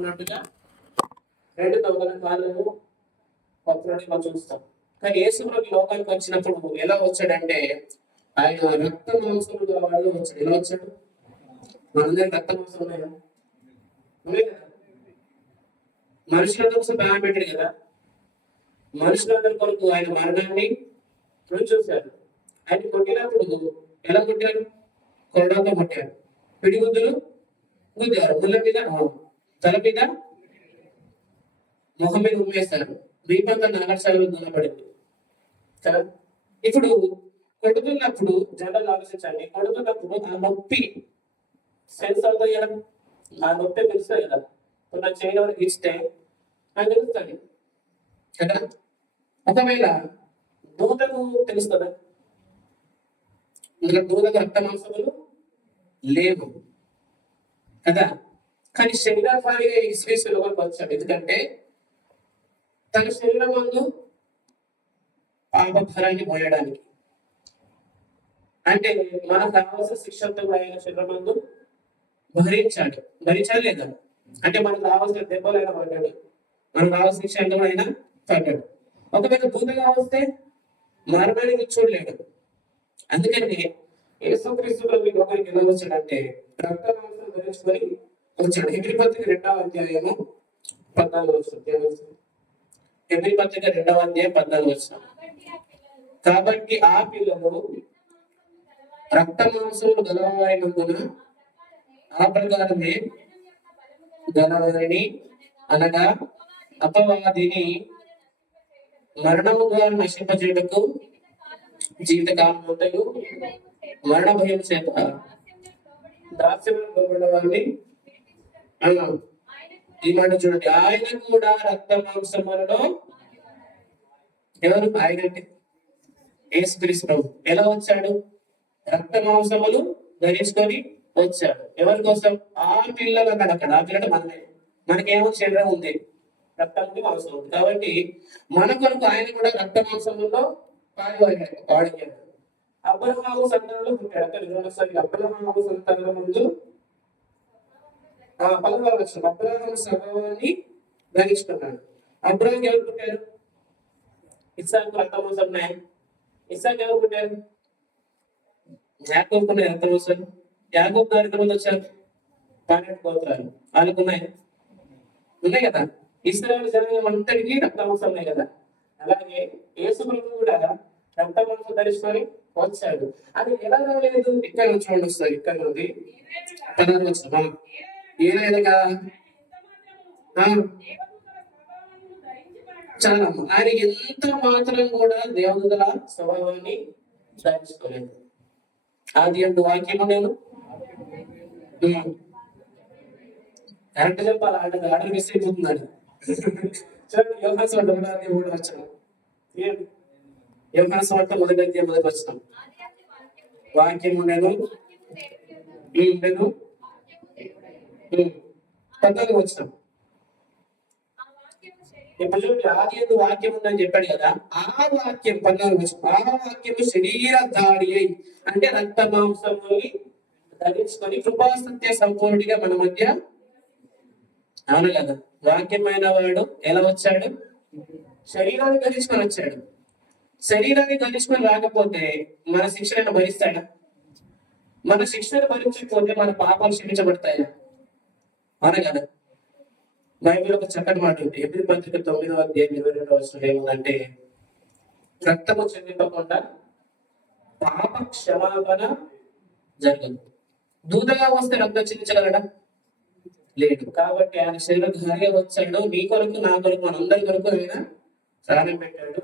ఉన్నట్టుగా రెండు తొగల కాళ్ళను పత్రుడిని మనం చూస్తాం. కానీ యేసుప్రభు లోకానికి వచ్చినప్పుడు ఎలా వచ్చాడంటే ఆయన రక్త మాంసములు గలవాడు వచ్చాడు. ఎలా వచ్చాడు? మనందరికి రక్త మాంసం ఉన్నాయా? మనుషులందరి కోసం ప్రాణం పెట్టాడు కదా. మనుషులందరి కొరకు ఆయన మరణాన్ని చూశారు. ఆయన కొట్టినప్పుడు ఎలా కొట్టారు? కొరడాతో కొట్టారు. పిడిగుద్దులు గుద్దారు. ముళ్ళ మీద, తల మీద, ముఖం మీద ఉమ్మేశారు. దీపంతా నాగశాలలో దున్నపడింది కదా. ఇప్పుడు కొడుతున్నప్పుడు జనరల్ ఆలోచించండి. కొడుతున్నప్పుడు ఆ నొప్పి సెన్స్ అవుతుంది కదా. ఆ నొప్పి తెలుస్తుంది కదా. నా చేయడం వరకు ఇస్తే నాకు తెలుస్తుంది కదా. ఒకవేళ దూతకు తెలుస్తుందా? ఇంకా దూతకు రక్త మాంసములు లేవు కదా. కానీ శరీరాధారిగా యేసుక్రీస్తు లోకానికి వచ్చాడు. ఎందుకంటే తన శరీరం ముందు పాపభరాన్ని మోయడానికి, అంటే మనకు కావాల్సిన శిక్షతో ఆయన శరీరం ముందు భరించాడు లేదా? అంటే మనకు కావాల్సిన దెబ్బలు అయినా పడ్డాడు, మనకు కావాల్సిన శిక్ష ఎంత అయినా పడ్డాడు. ఒకవేళ దూతగా వస్తే మరణానికి చూడలేడు. అందుకని యేసుక్రీస్తు లోకానికి ఎలా వచ్చాడంటే రక్త మాంసం ధరించుకొని వచ్చాడు. హెబ్రీ పత్రిక 2వ అధ్యాయము 14వ వచనం. హెబ్రీ పత్రిక 2వ అధ్యాయం 14వ వచనం. కాబట్టి ఆ పిల్లలు రక్త మాంసములు గలవారైనందున ఆ ప్రకారమే గలవారిని, అనగా అపవాదిని మరణము ద్వారా నశింపజేయటకు జీవితకాలం అంతయు మరణ భయం చేత దాస్యంలో లోబడిన వారిని ఈ మాట చూడండి. ఆయన కూడా రక్త మాంసములలో ఎవరు? ఆయన అంటే యేసుక్రీస్తు ప్రభు ఎలా వచ్చాడు? రక్త మాంసములు ధరించుకొని వచ్చాడు. ఎవరి కోసం? ఆ పిల్లలు అన్నాడు. అక్కడ ఆ పిల్లలు మనమే. మనకేమో శరీరం ఉంది, రక్తం ఉంది, మాంసం ఉంది. కాబట్టి మన కొరకు ఆయన కూడా రక్త మాంసములో వాడిగాడు. అబ్రహాము సంతానంలో పుట్టాడు. అక్కడ అబ్రహాము సంతానం ముందు 16వ వచనం. అబ్రహాము స్వభావాన్ని ధరించుకున్నాడు. అబ్రహాం ఎవరు పుట్టారు? ఇస్సాకు రక్త మాంసం ఉన్నాయి. ఇస్సాకు ఎవరు పుట్టారు? యాకోబుకు ఉన్నాయి రక్త మాంసాలు. యాకోబు గారు ఎంతమంది వచ్చారు? 12 గోత్రాలు. వాళ్ళకు ఉన్నాయి కదా. ఇశ్రాయేలు జనాంగం అంతటికి రక్త మాంసాలు ఉన్నాయి కదా. అలాగే యేసు ప్రభువు కూడా రక్త మాంసం ధరించుకొని వచ్చాడు. అది ఎలా రాలేదు? ఇక్కడ నుంచి వస్తుంది. ఇక్కడ నుండి 16వ వచనం. ఏదైనా చాలా ఆయన ఎంత మాత్రం కూడా దేవదూతల స్వభావాన్ని ధరించుకోలేదు. ఆది అంటూ వాక్యము నేను కరెక్ట్ చెప్పాలి. ఆర్డర్ మిస్ అయిపోతున్నాడు. చూడండి, యోహాను సువార్త 1వ అధ్యాయం 3వ వచనం. యోహాను సువార్త 1వ అధ్యాయం 1వ వచనం. వాక్యము నేను 14వ వచనం. ఇప్పుడు చూడండి, ఆది యందు వాక్యం ఉందని చెప్పాడు కదా. ఆ వాక్యం 14వ వచనం. ఆ వాక్యము శరీరధారి అయి, అంటే రక్త మాంసముని ధరించుకొని కృపాసత్య సంపూర్ణిగా మన మధ్య, అవును కదా. వాక్యమైన వాడు ఎలా వచ్చాడు? శరీరాన్ని ధరించుకొని వచ్చాడు. శరీరాన్ని ధరించుకొని రాకపోతే మన శిక్షణను భరిస్తాడా? మన శిక్షణను భరించకపోతే మన పాపాలు క్షమించబడతాయా? అవును కదా. బైబిల్ ఒక చక్కటి మాట ఉంది. హెబ్రీ పత్రిక 9వ అధ్యాయం 22వ వచనం ఏముందంటే, రక్తము చెందింపకుండా పాప క్షమాపణ జరగదు. దూతగా వస్తే రక్తం చెందించగలడా? లేడు. కాబట్టి ఆయన శరీరధారిగా వచ్చాడు. నీ కొరకు, నా కొరకు, మనందరి కొరకు ఆయన ప్రాణం పెట్టాడు.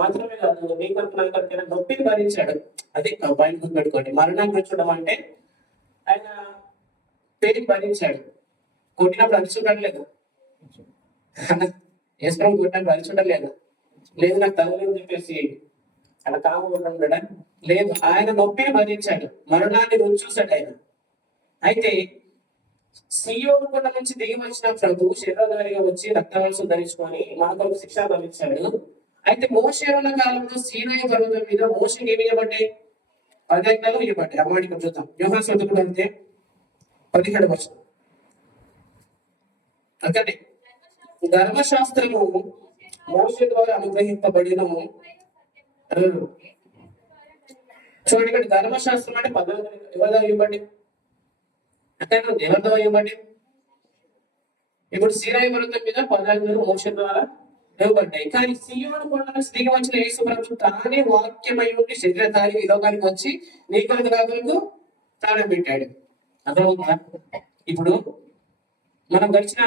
మాత్రమే కాదు, నీ కొరకు, నా కొరకు ఆయన నొప్పిని భరించాడు. అది పాయింట్ గుర్తుపెట్టుకోండి. మరణాన్ని చూడడం అంటే ఆయన పేరుని భరించాడు. కొట్టినప్పుడు అరిచుండట్లేదు. యేసుప్రభు కొట్టినప్పుడు అరిచుండలేదు. లేదు నాకు తగలేదని చెప్పేసి అలా కాకుండా ఉండడా? లేదు. ఆయన నొప్పిని భరించాడు. మరణాన్ని రుచి చూశాడు ఆయన. అయితే సీయోను కొండ నుంచి దిగి వచ్చిన ప్రభు శరీరధారిగా వచ్చి రక్తమాంసం ధరించుకొని మన కొరకు శిక్ష భరించాడు. అయితే మోషే ఉన్న కాలంలో సీనాయి పర్వతం మీద మోషేకి ఏమి ఇవ్వబడ్డాయి? 10 ఆజ్ఞలు ఇవ్వబడ్డాయి. అమ్మవాడికి చూద్దాం. యోహాను సువార్త 17వ అధ్యాయం 17వ వచనం. అక్కడే ధర్మశాస్త్రము మోషే ద్వారా అనుగ్రహింపబడిన చూడండి, ఇక్కడ ధర్మశాస్త్రం అంటే పదాలు ఎవరిదో ఇవ్వండి, అక్కడ ఎవరిదో ఇవ్వండి. ఇప్పుడు సీనాయి పర్వతం మీద పదాలు మోషే ద్వారా ఇవ్వబడ్డాయి. కానీ సీయోను కొండను స్త్రీకి వచ్చిన యేసు ప్రభు తానే వాక్యమై ఉండి శరీరధారి ఈ లోకానికి వచ్చి నీ కొరకు రాజులకు ప్రాణం పెట్టాడు. అర్థమవుతుందా? ఇప్పుడు మనం గడిచిన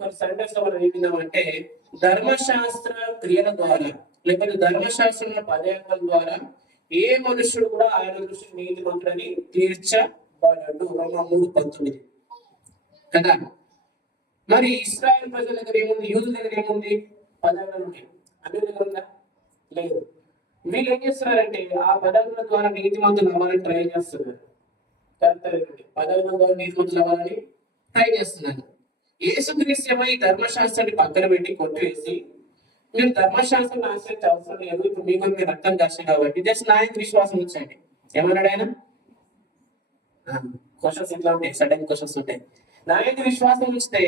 కొన్ని సండేస్ లో మనం ఏం విన్నామంటే ధర్మశాస్త్ర క్రియల ద్వారా లేకపోతే ధర్మశాస్త్రంలో పదయాత్రల ద్వారా ఏ మనుష్యుడు కూడా ఆయన దృష్టి నీతిమంతుడని తీర్చబడ్డాడు. రోమా 3:19 కదా. మరి ఇశ్రాయేల్ ప్రజల దగ్గర ఏముంది, యూదుల దగ్గర ఏముంది? పదార్థాలు ఉంటాయి. అన్ని దగ్గర ఉందా? లేదు. వీళ్ళు ఏం చేస్తున్నారంటే ఆ పదార్థాల ద్వారా నీతిమంతులు అవ్వాలని ట్రై చేస్తున్నారు. పదార్థాల ద్వారా నీతిమంతులు అవ్వాలని ట్రై చేస్తున్నారు. యేసుక్రీస్తు ఈ ధర్మశాస్త్రాన్ని పక్కన పెట్టి కొట్టివేసి మీరు ధర్మశాస్త్రం ఆశ్రయించే అవసరం లేదు, ఇప్పుడు మీకు మీరు రక్తం కాదు కాబట్టి జస్ట్ నా విశ్వాసం ఉంచండి. ఏమన్నాడు ఆయన? క్వశ్చన్స్ ఇట్లా ఉంటాయి, సడన్ క్వశ్చన్స్ ఉంటాయి. నా విశ్వాసం ఉంచితే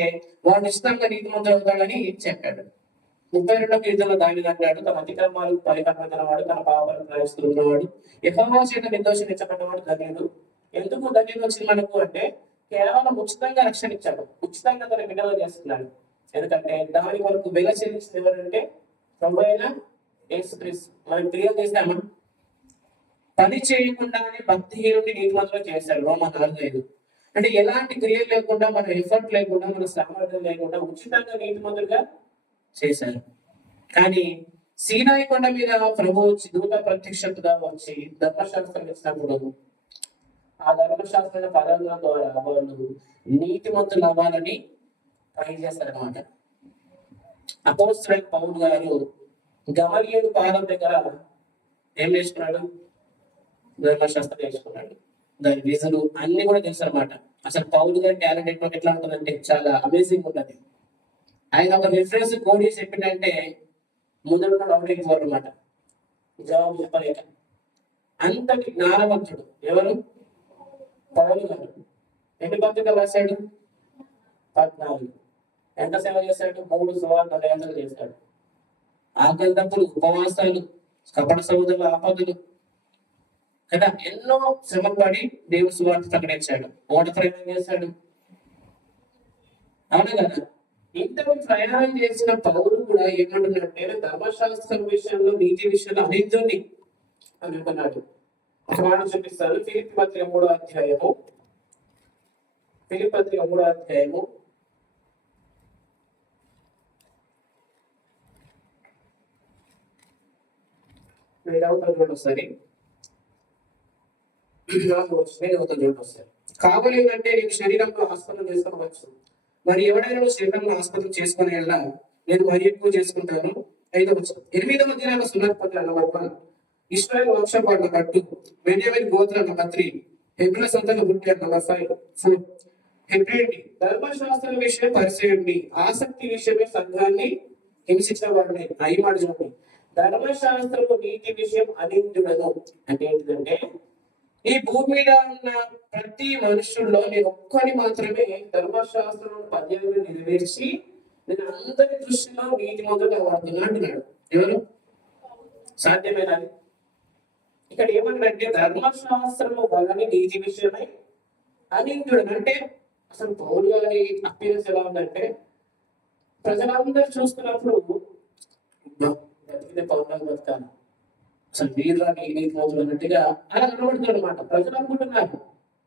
వాడు ఇష్టంగా నీతిమంతుడు అవుతాడని చెప్పాడు. 32వ కీర్తనలో దావీదు అంటాడు, తన అతిక్రమాలు పరికరమైనవాడు, తన పాపాలను ప్రవేశిస్తున్నవాడు, యెహోవా చేత నిర్దోషించబడినవాడు ధన్యుడు. ఎందుకు ధన్యుడు వచ్చింది మనకు అంటే కేవలం ఉచితంగా రక్షణ ఇచ్చాడు, ఉచితంగా తన విడుదల చేస్తున్నాడు. ఎందుకంటే దాని వరకు వెల చెల్లించింది ఎవరంటే ప్రభు అయిన యేసుక్రీస్తు. మనం క్రియలు చేశామా? పని చేయకుండానే భక్తిహీనుడిని నీతిమంతులు చేశాడు. రోమా 4:5. అంటే ఎలాంటి క్రియలు లేకుండా, మన ఎఫర్ట్ లేకుండా, మన సామర్థ్యం లేకుండా ఉచితంగా నీతిమంతులుగా చేశారు. కానీ సీనాయి కొండ మీద ప్రభు దూత ప్రత్యక్షతగా వచ్చి ధర్మశాస్త్రం ఇచ్చినప్పుడు ఆ ధర్మశాస్త్ర పదాల ద్వారా వాళ్ళు నీతిమంతులు అవ్వాలని ట్రై చేస్తారనమాట. అపోస్తలుడైన పౌలు గారు గమలీయేలు పాదం దగ్గర ఏం నేర్చుకున్నాడు? ధర్మశాస్త్రం నేర్చుకున్నాడు. దాని విజులు అన్ని కూడా తెలుసు అనమాట. అసలు పౌలు గారి టాలెంట్ ఎట్లా ఉంటుందంటే చాలా అమేజింగ్ ఉంటుంది. ఆయన ఒక రిఫరెన్స్ కోడ్ చేసి చెప్పిందంటే ముందు అవుట్ పోరు అనమాట, జవాబు చెప్పలేక. అంతటి జ్ఞానవంతుడు ఎవరు? పౌలు గారు. ఎన్ని పత్రికలు రాశాడు? 14. ఎంత సేవ చేశాడు? 3 సువార్తలు చేశాడు. ఆకలి తప్పులు, ఉపవాసాలు, కపట సోదరుల ఆపదలు కదా, ఎన్నో శ్రమపడి దేవుని సువార్త ప్రకటించాడు. ఓట ప్రయాణం చేశాడు, అవును కదా. ఇంత ప్రయాణం చేసిన పౌరుడు కూడా ఏమంటున్నాడంటే ధర్మశాస్త్రం విషయంలో, నీతి విషయంలో అనిందుని అని అంటున్నాడు. ఒక మాట చూపిస్తాను. ఫిలిప్పీ పత్రిక 3వ అధ్యాయము. ఫిలిప్పీ పత్రిక 3వ అధ్యాయము 4వ ఒకసారి కావలేదంటే నేను శరీరంలో ఆస్పదం చేసుకోవచ్చు, మరి ఎవడైనా శరీరంలో ఆస్పదం చేసుకునే నేను మరి ఎక్కువ చేసుకుంటాను. 8వ దినాల సున్నతిపత్ర నంబర్ 1, ఇశ్రాయేలు వంశపాటు నంబర్ 2, బెన్యామీన్ గోత్రం నంబర్ 3, హెబ్రీ సంతాన గుర్తు నంబర్ 5, 4. హెబ్రీయుడి ధర్మశాస్త్రం విషయం పరిచయండి, ఆసక్తి విషయమే సంఘాన్ని హింసించిన వాడిని. అయి మాట చూడండి, ధర్మశాస్త్రము నీతి విషయం అనిందుడను. అంటే ఏంటంటే ఈ భూమి మీద ఉన్న ప్రతి మనుషుల్లో నేను ఒక్కని మాత్రమే ధర్మశాస్త్రం పద్యాలను నెరవేర్చి నేను అందరి దృష్టిలో నీతి మొదట వాడుతున్నా అంటున్నాడు. ఎవరు? సాధ్యమేనా? ఇక్కడ ఏమన్నాడంటే ధర్మశాస్త్రము వలని నీతి విషయమై అనిందుడు. అంటే అసలు పౌలు గారి అపీరెన్స్ ఎలా ఉందంటే ప్రజలందరూ చూస్తున్నప్పుడు బతికితే పౌరులు బతకాలి, అసలు వీర్రాని నీతి మోతులు అన్నట్టుగా అలా కనబడుతుంది అనమాట. ప్రజలు అనుకుంటున్నారు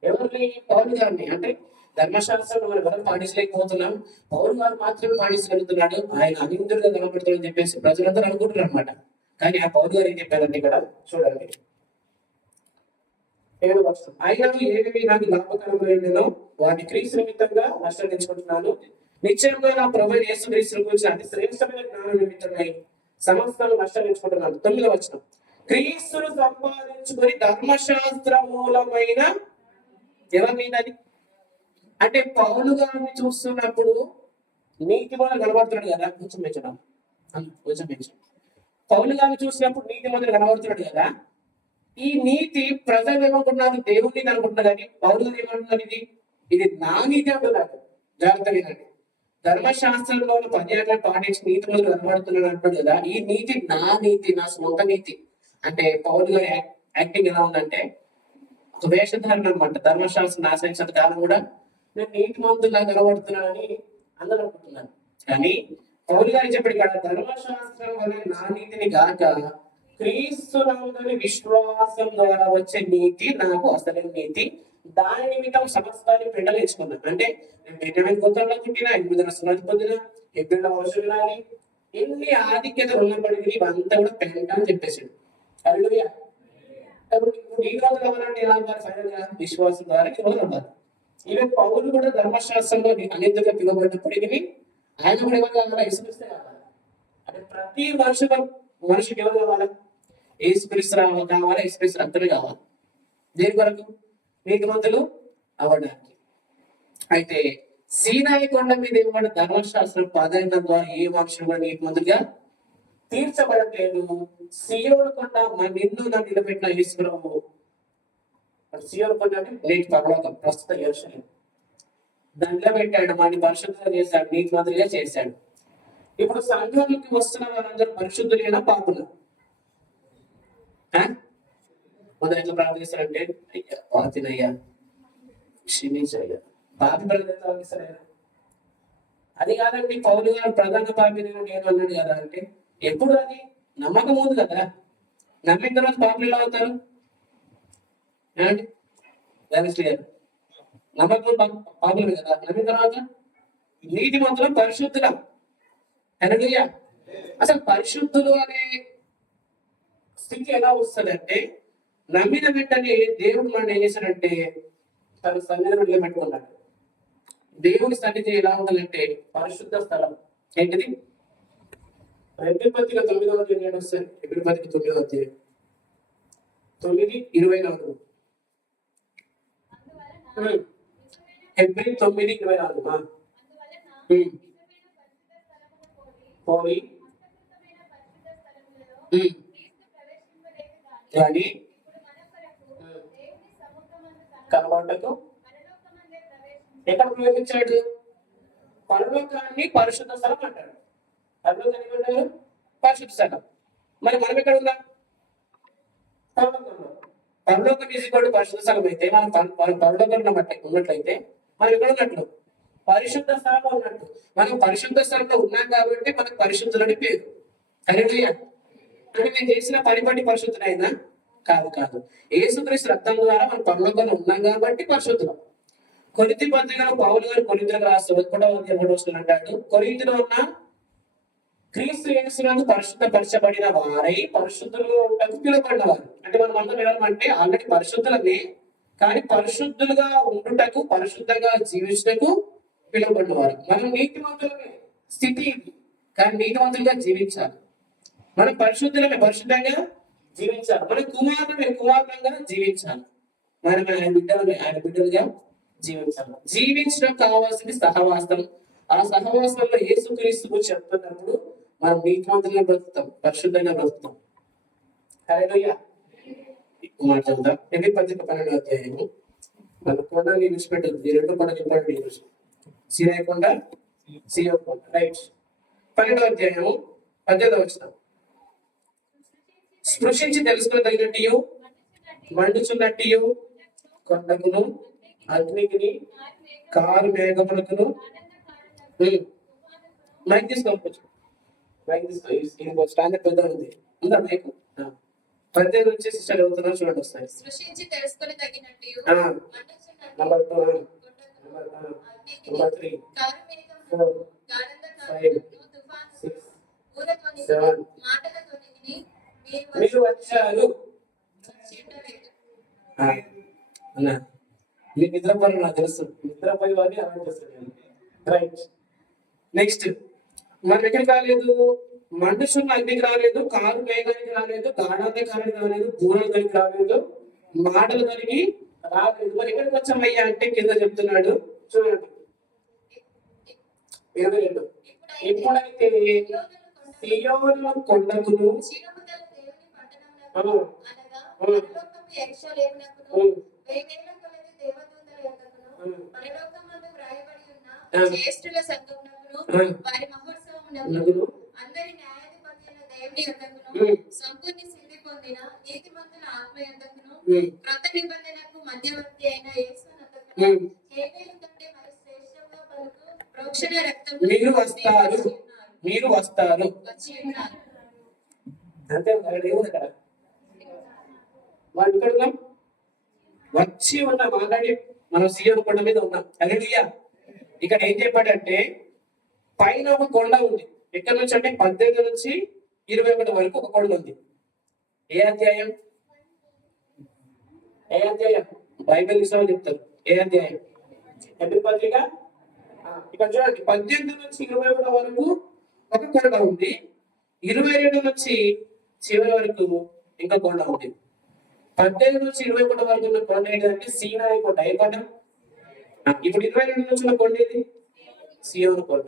ఎవరిని? పౌలు గారిని. అంటే ధర్మశాస్త్రం మనం ఎవరు పాటించలేకపోతున్నాం, పౌలు గారు మాత్రమే పాటించగలుగుతున్నాడు, ఆయన అనిందుడుగా కనబడుతుందని చెప్పేసి ప్రజలందరూ అనుకుంటున్నారు అనమాట. కానీ ఆ పౌలు గారు ఏం చెప్పారంటే ఇక్కడ చూడండి, 7వ వచనం, అయినా ఏవి నాకు లాభకరమైనదో వాటి క్రీస్తు నిమిత్తంగా నష్టం నిశ్చయంగా నా ప్రభు యేసుక్రీస్తు గురించి అతి శ్రేష్టమైన జ్ఞానం నిమిత్తమై సమస్తాలు నష్టం. 9వ వచనం, క్రీస్తును సంపాదించుకొని ధర్మశాస్త్ర మూలమైన ఎవరి మీద? అంటే పౌలు గారిని చూస్తున్నప్పుడు నీతి మొదలు కనబడుతున్నాడు కదా, కొంచెం పెంచడం. పౌలు గారిని చూసినప్పుడు నీతి మొదలు కనబడుతున్నాడు కదా. ఈ నీతి ప్రజలు ఏమనుకుంటున్నారు? దేవుని నీతి అనుకుంటున్నారు. కానీ పౌలు గారు ఏమంటున్నారు? ఇది నా నీతి అంటున్నాడు. జాగ్రత్త వినండి. ధర్మశాస్త్రంలో 10 ఆజ్ఞలు పాటించి నీతి మొదలు కనబడుతున్నాడు అంటాడు కదా. ఈ నీతి నా నీతి, నా సొంత నీతి. అంటే పౌలు గారి యాక్టింగ్ ఎలా ఉందంటే ఒక వేషధారణ అనమాట. ధర్మశాస్త్రం ఆశ్రయించిన కాలం కూడా నేను నీతి మంతులా కనబడుతున్నానని అందరూ అనుకుంటున్నాను. కానీ పౌలు గారు చెప్పాడు కదా, ధర్మశాస్త్రం వల్ల నా నీతిని గాక క్రీస్తునందుని విశ్వాసం ద్వారా వచ్చే నీతి నాకు అసలైన నీతి. దాని నిమిత్తం సమస్తాన్ని పెండలేసుకున్నాను. అంటే నేను బెన్యామీను గోత్రంలో పుట్టిన, 8 సున్నతి పొందిన, హెబ్రీయుల వంశజుడిని అని ఎన్ని ఆధిక్యతలు ఉన్నప్పటికీ ఇవంతా కూడా పెంట అని చెప్పేసాడు. హల్లెలూయా. ఇప్పుడు నీకు కావాలంటే ఎలా అవ్వాలి? ఫైనల్ గా విశ్వాసం ద్వారా ఇవ్వాలి అవ్వాలి. ఈవెన్ పౌలు కూడా ధర్మశాస్త్రంలో అనేకగా పిలువబడినప్పటికీ ఆయన కూడా ఎవరు కావాలా? యేసుక్రీస్తే కావాలి. అంటే ప్రతి మనిషికి ఎవరు కావాలా? యేసుక్రీస్తు కావాలా? యేసుక్రీస్తు రక్తమే కావాలి. దేని కొరకు? నీతిమంతులు అవ్వడానికి. అయితే సీనాయి కొండ మీద ఇవ్వబడిన ధర్మశాస్త్రం 10 ద్వారా ఏ మనుషులు కూడా నీతిమంతులుగా తీర్చబడట్లేదు. సియోను కొండ నిన్ను నన్ను నిలబెట్టిన యేసుప్రభు. సియోను కొండ అంటే నేటి పరలోకం, ప్రస్తుత యెరూషలేము. దాన్ని నిలబెట్టాడు, మనని పరిశుద్ధంగా చేశాడు, నీతిమంతులుగా చేశాడు. ఇప్పుడు సంఘానికి వస్తున్న వారందరూ పరిశుద్ధులైనా పాపులు. మొదలు ఎట్లా ప్రార్థిస్తారంటే, అయ్యా పాపినయ్యా క్షమించయ్యా. పాపి ప్రార్థిస్తారయ్యా. అది కాదండి, పౌలు గారు ప్రధాన పాపి నేను అన్నాడు కదా. అంటే ఎప్పుడు అది నమ్మకం ఉంది కదా. నమ్మిన తర్వాత పాపులు ఎలా అవుతారు? ఏమండి గారు, నమ్మకం పాపులు కదా. నమ్మిన తర్వాత నీతిమంతులు పరిశుద్ధులం. హల్లెలూయా. అసలు పరిశుద్ధులు అనే స్థితి ఎలా వస్తుంది అంటే, నమ్మిన వెంటనే దేవుడు మనం ఏం చేశాడంటే తన సన్నిధిలో నిలబెట్టుకున్నాడు. దేవుని సన్నిధి ఎలా ఉండాలంటే పరిశుద్ధ స్థలం. ఏంటిది? 2 పత్రిక 9వ అధ్యాయం వస్తుంది. 2 పత్రిక 9వ అధ్యాయం 9:24. హెబ్రీ 9:24. పోనీ కానీ కనబడటకు ఎక్కడ ప్రవేశించాడు? పరలోకాన్ని పరిశుద్ధ స్థలం అంటాడు. పరలోకాన్ని ఏమంటారు? పరిశుద్ధ స్థలం. మరి మనం ఎక్కడ ఉన్నాం? పరలోకంలో. పరలోకం తీసుకొని పరిశుద్ధ స్థలం అయితే మనం పరలోకంలో ఉన్నట్లయితే మనం ఎక్కడ ఉన్నట్లు? పరిశుద్ధ స్థలంలో ఉన్నట్టు. మనం పరిశుద్ధ స్థలంలో ఉన్నాం కాబట్టి మనకు పరిశుద్ధులని పేరు. హల్లెలూయా. అంటే నేను చేసిన పని బట్టి పరిశుద్ధులైనా కాదు కాదు. యేసుక్రీస్తు రక్తం ద్వారా మనం పరలోకంలో ఉన్నాం కాబట్టి పరిశుద్ధులం. కొరింథీ పత్రికలో పౌలు గారు కొరింథీయులకు రాస్తూ 1వ అధ్యాయం అంటాడు, కొరింథీలో ఉన్న క్రీస్తు యేసునందు పరిశుద్ధపరచబడిన వారై పరిశుద్ధులుగా ఉండటకు పిలువబడినవారు. అంటే మనం అందరం ఏమంటే ఆల్రెడీ పరిశుద్ధులమే, కానీ పరిశుద్ధులుగా ఉండుటకు, పరిశుద్ధంగా జీవించటకు పిలువబడినవారు. మనం నీతిమంతులమే స్థితి ఇది, కానీ నీతిమంతులుగా జీవించాలి. మనం పరిశుద్ధులమే, పరిశుద్ధంగా జీవించాలి. మనం కుమారులంగా జీవించాలి. మనం ఆయన బిడ్డలుగా జీవించాలి. జీవించడం కావాల్సింది సహవాసం. ఆ సహవాసంలో యేసుక్రీస్తు చెప్తున్నప్పుడు మనం నీతిమంతులుగా బ్రతుకుతాం, పరిశుద్ధంగా బ్రతుకుతాం. హల్లెలూయా. మాట చదువుతాం. హెబ్రీ పత్రిక 12వ అధ్యాయము. మన కొండని విడిచిపెట్టదు. ఈ 2 కొండలు ఇంపార్టెంట్ ఈరోజు. సీనాయి కొండ, సియోను కొండ. రైట్. 12వ అధ్యాయము 18వ వచనం. స్పృశించి తెలుసుకోదగినట్టు మండుచున్నట్టు కొండకును అగ్నికిని కారు మేఘములకును మైక్ తీసుకోవచ్చు. మైక్ తీసుకో. స్టాండర్డ్ పెద్ద ఉంది. ఉందా మైక్? 18 నుంచి సిస్టర్ చదువుతున్నారు చూడండి వస్తాయి. సృష్టించి తెలుసుకొని తగినట్టు నంబర్ 2, నంబర్ 3, 4, 5, 6, 7 మీరు వచ్చారు. అన్నా మీ నిద్రపోయి నాకు తెలుసు. నిద్రపోయి వాడిని అలవాటు చేస్తాను. రైట్. నెక్స్ట్ మనం ఎక్కడికి రాలేదు? మనుషులు అగ్నికి రాలేదు, కారు మేఘానికి రాలేదు, గాఢాంధకారానికి రాలేదు, దూరం కలిగి రాలేదు, మాటలు కలిగి రాలేదు. మరి ఎక్కడికి వచ్చామయ్యా అంటే కింద చెప్తున్నాడు చూడండి 22. ఎప్పుడైతే సియోను కొండకును జ్యేష్ఠుల సంఘమునకును వారి మహోత్సవం నదులు అందరి న్యాయాధిపతి అయిన దేవుని యొద్దకును ఉమ్, సంపూర్ణ సిద్ధి పొందిన నీతిమంతుల ఆత్మ యొద్దకును ఉమ్, క్రొత్త నిబంధనకు మధ్యవర్తి అయిన యేసు నొద్దకును ఉమ్. హేబేలు కంటే మరి శ్రేష్టంగా పలుకు ప్రోక్షణ రక్తం మీరు వస్తారు మీరు వస్తారు వచ్చి ఉన్నారు. అంతే అక్కడ ఏముంది అక్కడ వాళ్ళు ఇక్కడ ఉన్నాం వచ్చి ఉన్నాం ఆల్రెడీ మనం సీఎం కొండ మీద ఉన్నాం హల్లెలూయా. ఇక్కడ ఏం చెప్పాడంటే పైన ఒక కొండ ఉంది. ఎక్కడి నుంచి అంటే 18 నుంచి 21 వరకు ఒక కొండ ఉంది. ఏ అధ్యాయం ఏ అధ్యాయం బైబిల్ విషయంలో చెప్తారు. ఏ అధ్యాయం హెబ్రీ పత్రిక ఇక్కడ చూడండి 18 నుంచి 21 వరకు ఒక కొండ ఉంది. 22 నుంచి చివరి వరకు ఇంకా కొండ ఉంది. 18 నుంచి 21 వరకు ఉన్న కొండ ఏంటంటే సీనాయి కొండ. ఏ కొండ? ఇప్పుడు 22 నుంచి ఉన్న కొండ ఏది? సియోను కొండ.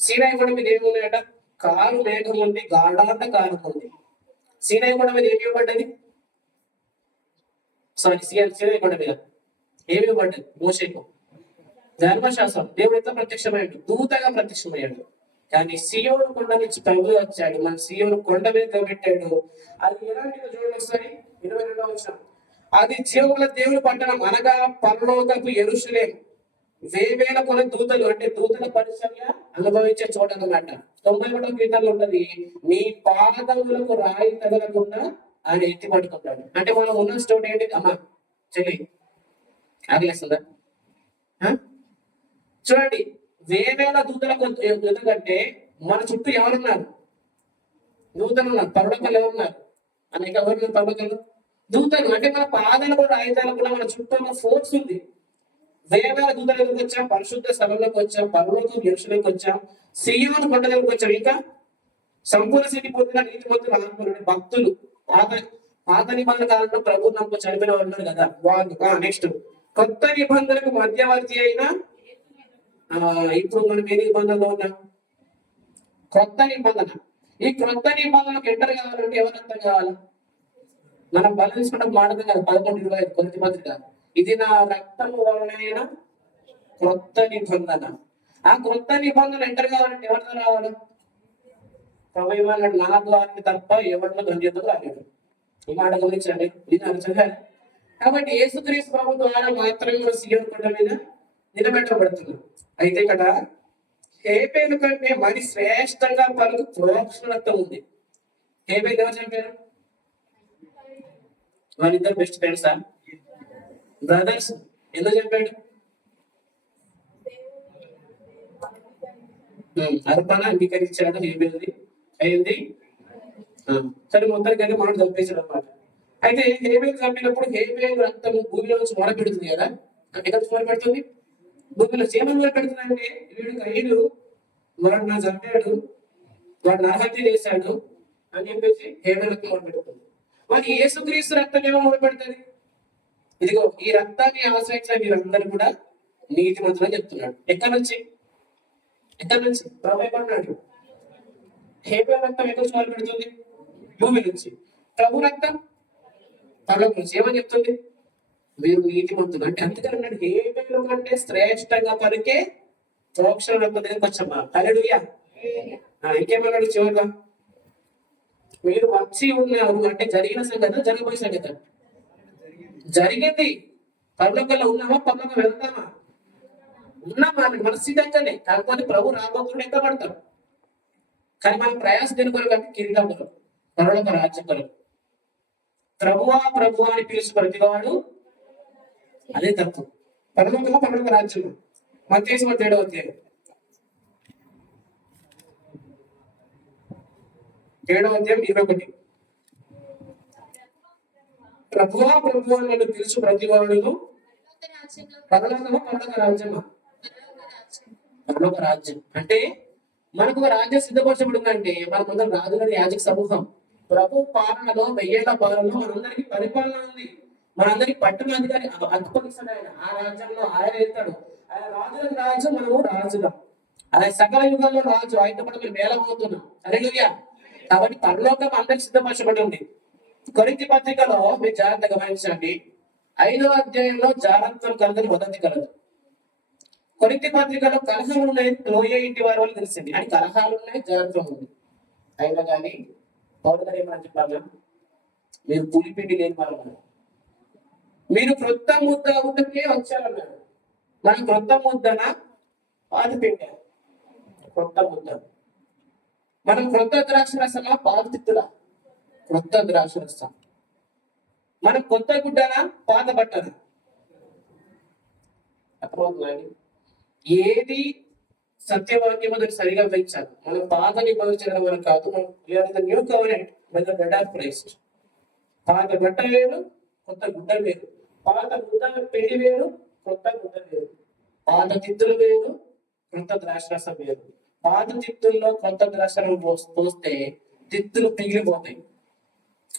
సీనాయి కొండ మీద ఏమున్నాయట? కారు మేఘం ఉంది, గాఢాంత కాలం ఉంది. సీనాయి కొండ మీద ఏమి ఇవ్వబడ్డది? సీనాయి కొండ మీద ఏమి ఇవ్వబడ్డది? మోషేకు ధర్మశాస్త్రం. దేవుడు ఎంత ప్రత్యక్షమయ్యాడు? దూతగా ప్రత్యక్షమయ్యాడు. కానీ సియోను కొండ నుంచి ప్రభు వచ్చాడు, మన సియోను కొండ మీద పెట్టాడు. అది ఎలాంటిదో చూడండి ఒకసారి 22వ వచనం. అది జీవముల దేవుని పట్టణం అనగా పరలోకపు యెరూషలేము, వేవేల కొన దూతలు అంటే దూతల పరిచర్య అనుభవించే చోట అన్నమాట. 91వ కీర్తనలో ఉంటది, నీ పాదములకు రాయి తగలకుండా ఆయన ఎత్తి పట్టుకుంటాడు. అంటే మనం ఉన్న చోట ఏంటి? అమ్మా చెల్లి ఆగలేస్తుందా? చూడండి, వేవేల దూతలకు ఎందుకంటే మన చుట్టూ ఎవరున్నారు? దూతలు ఉన్నారు. పర్వకాలు ఎవరున్నారు? అనేక ఎవరున్నారు పర్వకాలు? దూతలు. అంటే మన పాదాలకు రాయితాలకు కూడా మన చుట్టూ ఉన్న ఫోర్స్ ఉంది. వేవేల దూతల దగ్గరకు వచ్చాం, పరిశుద్ధ స్థలంలోకి వచ్చాం, పర్వతం యెరూషలేముకి వచ్చాం, సియోను కొండ దగ్గరకు వచ్చాం. ఇంకా సంపూర్ణ స్థితి పొందిన నీతిమంతుల ఆత్మలు భక్తులు, పాత నిబంధన కాలంలో ప్రభు నమ్ము చనిపోయిన వాళ్ళు ఉన్నారు కదా వాళ్ళు. నెక్స్ట్ కొత్త నిబంధనకు మధ్యవర్తి అయిన ఇప్పుడు మనం ఏ నిబంధనలో ఉన్నాం? కొత్త నిబంధన. ఈ క్రొత్త నిబంధనకు ఎంటర్ కావాలంటే ఎవరు అర్థం కావాలి? మనం బలం తీసుకుంటాం మాడతాం కదా 11:25 కొరింథీ పత్రిక. ఇది నా రక్తము వలనైన క్రొత్త నిబంధన. ఆ క్రొత్త నిబంధన ఎంటర్ కావాలంటే ఎవరితో రావాలి? ప్రభు ఏమన్నాడు? నా ద్వారా తప్ప ఎవరిలో ధన్యతలు రాలేడు. ఈ మాట గమనించండి, ఇది చదివారు. కాబట్టి యేసుక్రీస్తు ప్రభు ద్వారా మాత్రమే మన సియోను కొండ మీద నిలబెట్టబడుతున్నాం. అయితే ఇక్కడ హేబేలు కంటే మరి శ్రేష్టంగా పలుకు ప్రోక్షణత్వం ఉంది. హేబేలు ఎవరు చెప్పారు? వాళ్ళిద్దరు బెస్ట్ ఫ్రెండ్సా? బ్రదర్స్. ఎందుకు చెప్పాడు? అర్పణ అంగీకరించాడు హేబేలుది అయింది. సరే మొత్తానికి అయితే మాట చంపేశాడు అనమాట. అయితే హేబేలు చంపినప్పుడు హేబేలు రక్తము భూమిలో నుంచి మొరపెడుతుంది కదా. ఎక్కడ నుంచి మొరపెడుతుంది? భూమిలో. ఏమని మొరపెడుతుంది అంటే వీడు కయ్యలు వాడు నా చంపాడు, వాడు నరహత్య చేశాడు అని చెప్పేసి హేబేలు రక్తం మొరపెడుతుంది. వాడు యేసుక్రీస్తు రక్తం ఏమో మొరపెడుతుంది. ఇదిగో ఈ రక్తాన్ని ఆశ్రయించిన మీరందరూ కూడా నీతిమంతులని చెప్తున్నాడు. ఎక్కడి నుంచి? ఎక్కడి నుంచి? ప్రభు ఏమన్నాడు? హేబేలు రక్తం ఎక్కడ నుంచి మొరపెడుతుంది? భూమి నుంచి. ప్రభు రక్తం పరలోకం నుంచి. ఏమని చెప్తుంది? మీరు నీతిమంతులు అంటే. అందుకని అన్నాడు హేబేలు కంటే శ్రేష్టంగా పలికే ప్రోక్షణ రక్తం దగ్గరికి వచ్చమ్మా. హల్లెలూయా. ఇంకేమన్నాడు చివరిగా? మీరు వచ్చి ఉన్నారు అంటే జరిగిన సంగత, జరగబోయే సంగత? జరిగింది. పరలోకంలో ఉన్నామా? పరలోకం వెళ్తామా? ఉన్నామా? మన స్థితి అంటేనే. కాకపోతే ప్రభు రాబోతుడు ఎక్కబడతాం. కానీ మన ప్రయాసం దేని కొరకు అంటే కిరీటం కొరకు, పరలోక రాజ్యం కొరకు. ప్రభువా ప్రభు అని పిలుచు ప్రతివాడు అదే తప్పు. పరలోకమా పరలోక రాజ్యము. మత్తయి 7వ అధ్యాయం 7:21. ప్రభువా ప్రభు అని నన్ను పిలుచు ప్రతివాడును పరలోకమా పరలోక రాజ్యమా? పరలోక రాజ్యం. అంటే మనకు ఒక రాజ్యం సిద్ధపరచబడిందంటే మన ముందర రాజులని యాజక సమూహం. ప్రభు పాలనలో 1000 ఏళ్ల పాలనలో మనందరికి పరిపాలన ఉంది. మనందరికి పట్టణ అధికారి అప్పగిస్తాడు ఆయన. ఆ రాజ్యంలో ఆయన వెళ్తాడు. ఆయన రాజులకు రాజు, మనము రాజులం. ఆయన సకల యుగాల్లో రాజు. ఆయనతో పాటు మేము వేలమవుతున్నాం. హల్లెలూయా. కాబట్టి పరలోకం అందరికి సిద్ధపరచబడి ఉంది. కొరింథీ పత్రికలో మీరు జాగ్రత్తగా గమనించండి. 5వ అధ్యాయంలో జాగ్రత్త కలదని వదంతి కలదు. కొరింథీ పత్రికలో కలహం ఉన్నాయి, లోయ ఇంటి వారి వాళ్ళు తెలిసింది అని కలహాలు ఉన్నాయి, జాగ్రత్త ఉంది. అయినా కానీ పౌరు గారు ఏమని చెప్పాలా, మీరు పులిపిండి లేని వారు ఉన్నారు, మీరు క్రొత్త ముద్ద అవుటకే వచ్చారన్నాడు. మనం క్రొత్త ముద్దన పాత పిండి, క్రొత్త ముద్ద. మనం క్రొత్త ద్రాక్ష రసమా పాత తిత్తులా? క్రొత్త ద్రాక్ష రసం. మనం కొత్త గుడ్డనా పాత బట్టనా? అర్థమవుతుందండి? ఏది సత్యవాక్యమో దాన్ని సరిగా పెంచాలి. మనం పాత నిబంధన చదవడం వరకు కాదు, మనం new covenant by the blood of Christ. పాత బట్ట వేరు, కొత్త గుడ్డ వేరు. పాత ముద్ద పిండి వేరు, కొత్త ముద్ద వేరు. పాత తిత్తులు వేరు, కొత్త ద్రాక్షరసం వేరు. పాత తిత్తుల్లో కొత్త ద్రాక్షరం పోస్తే తిత్తులు పిగిలిపోతాయి.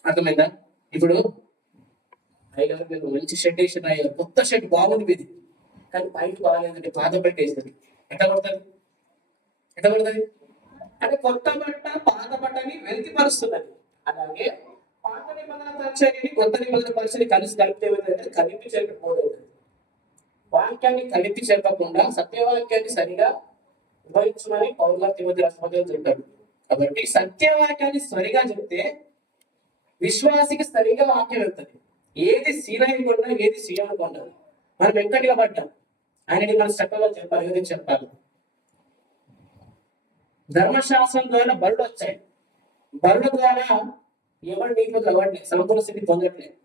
అర్థమైందా? ఇప్పుడు అయ్యారు మీరు మంచి షెడ్ వేసిన అయ్యారు, కొత్త షెడ్ బాగుంది మీది, కానీ పైకి బాగాలేదండి, పాత పెట్టేసింది. ఎట్లా పడుతుంది? ఎట్లా పడుతుంది అంటే కొత్త బట్ట పాత బట్టని వెలికిపరుస్తున్నది. అలాగే పాత నిబంధన పరిచర్యని కొత్త నిబంధన పరిచర్ని కలిపితే ఏమైందంటే కలిపి చెప్పకపోలేదు. వాక్యాన్ని కలిపి చెప్పకుండా సత్యవాక్యాన్ని సరిగా వివరించమని పౌరుల తిమోతి రాష్ట్రపతిగా చెప్తాడు. కాబట్టి సత్యవాక్యాన్ని సరిగా చెప్తే విశ్వాసికి సరిగా వాక్యం వెళ్తుంది. ఏది సీనాయి కొండ, ఏది సీయోను కొండ. మనం వెంకటిగా పడ్డాం, ఆయనని మనం చక్కగా చెప్పాలి, ఏది చెప్పాలి. ధర్మశాస్త్రం ద్వారా బరుడు వచ్చాయి, బరుడు ద్వారా ఎవరు నీకు అవ్వట్లేదు, సంపూర్ణ స్థితి పొందట్లేదు.